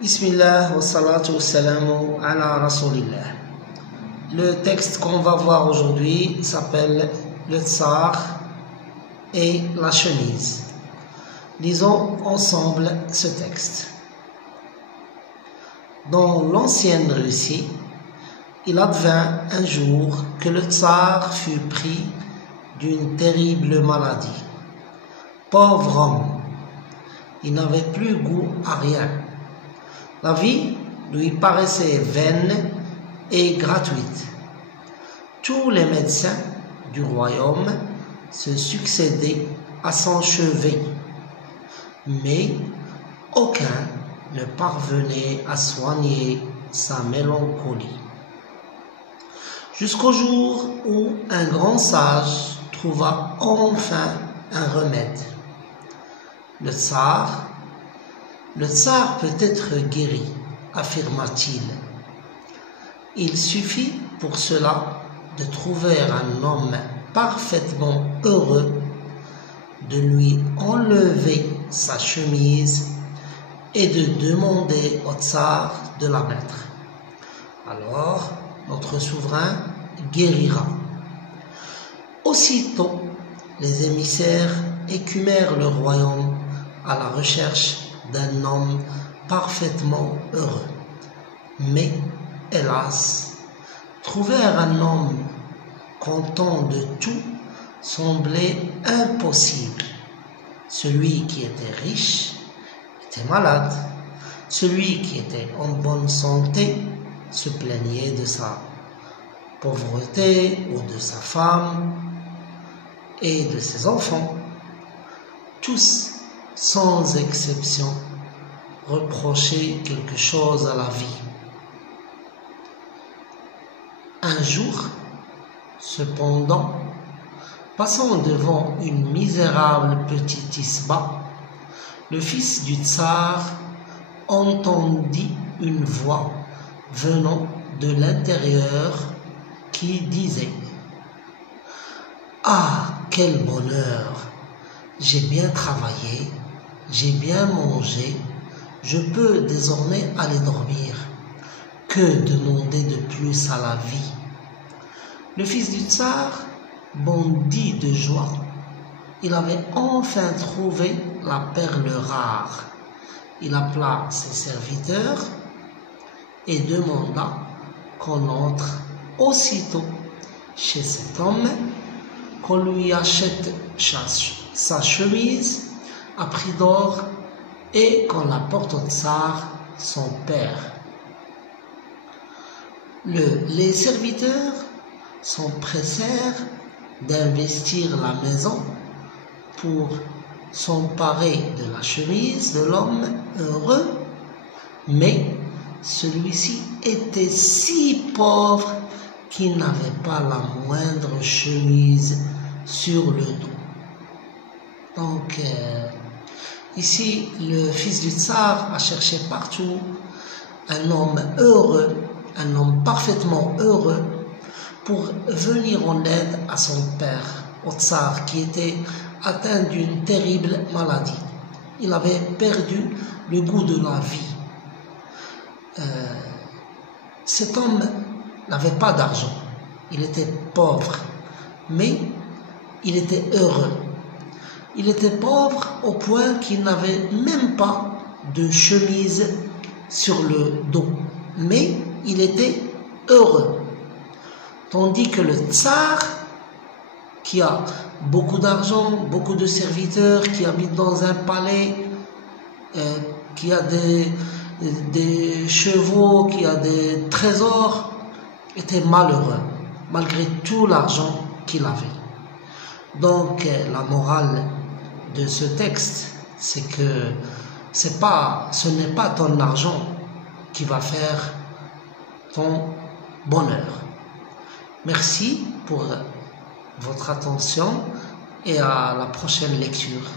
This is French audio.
Bismillah wa salatu wa salamu ala rasulillah. Le texte qu'on va voir aujourd'hui s'appelle le tsar et la chemise. Lisons ensemble ce texte. Dans l'ancienne Russie, il advint un jour que le tsar fut pris d'une terrible maladie. Pauvre homme, il n'avait plus goût à rien. La vie lui paraissait vaine et gratuite. Tous les médecins du royaume se succédaient à son chevet, mais aucun ne parvenait à soigner sa mélancolie. Jusqu'au jour où un grand sage trouva enfin un remède. Le tsar peut être guéri, affirma-t-il. Il suffit pour cela de trouver un homme parfaitement heureux, de lui enlever sa chemise et de demander au tsar de la mettre. Alors, notre souverain guérira. Aussitôt, les émissaires écumèrent le royaume à la recherche d'un homme parfaitement heureux. Mais, hélas, trouver un homme content de tout semblait impossible. Celui qui était riche était malade. Celui qui était en bonne santé se plaignait de sa pauvreté ou de sa femme et de ses enfants. Tous, sans exception, reprochaient quelque chose à la vie. Un jour, cependant, passant devant une misérable petite isba, le fils du tsar entendit une voix venant de l'intérieur qui disait « Ah, quel bonheur! J'ai bien travaillé, j'ai bien mangé, je peux désormais aller dormir. Que demander de plus à la vie ?» Le fils du tsar bondit de joie. Il avait enfin trouvé la perle rare. Il appela ses serviteurs et demanda qu'on entre aussitôt chez cet homme, qu'on lui achète sa chemise à prix d'or et qu'on la porte au tsar, son père. Les serviteurs s'empressèrent d'investir la maison pour s'emparer de la chemise de l'homme heureux, mais celui-ci était si pauvre qu'il n'avait pas la moindre chemise sur le dos. Donc, ici, le fils du tsar a cherché partout un homme heureux, un homme parfaitement heureux, pour venir en aide à son père, au tsar, qui était atteint d'une terrible maladie. Il avait perdu le goût de la vie. Cet homme n'avait pas d'argent, il était pauvre, mais il était heureux. Il était pauvre au point qu'il n'avait même pas de chemise sur le dos, mais il était heureux. Tandis que le tsar, qui a beaucoup d'argent, beaucoup de serviteurs, qui habite dans un palais, qui a des chevaux, qui a des trésors, était malheureux, malgré tout l'argent qu'il avait. Donc, la morale de ce texte, c'est que ce n'est pas ton argent qui va faire ton bonheur. Merci pour votre attention et à la prochaine lecture.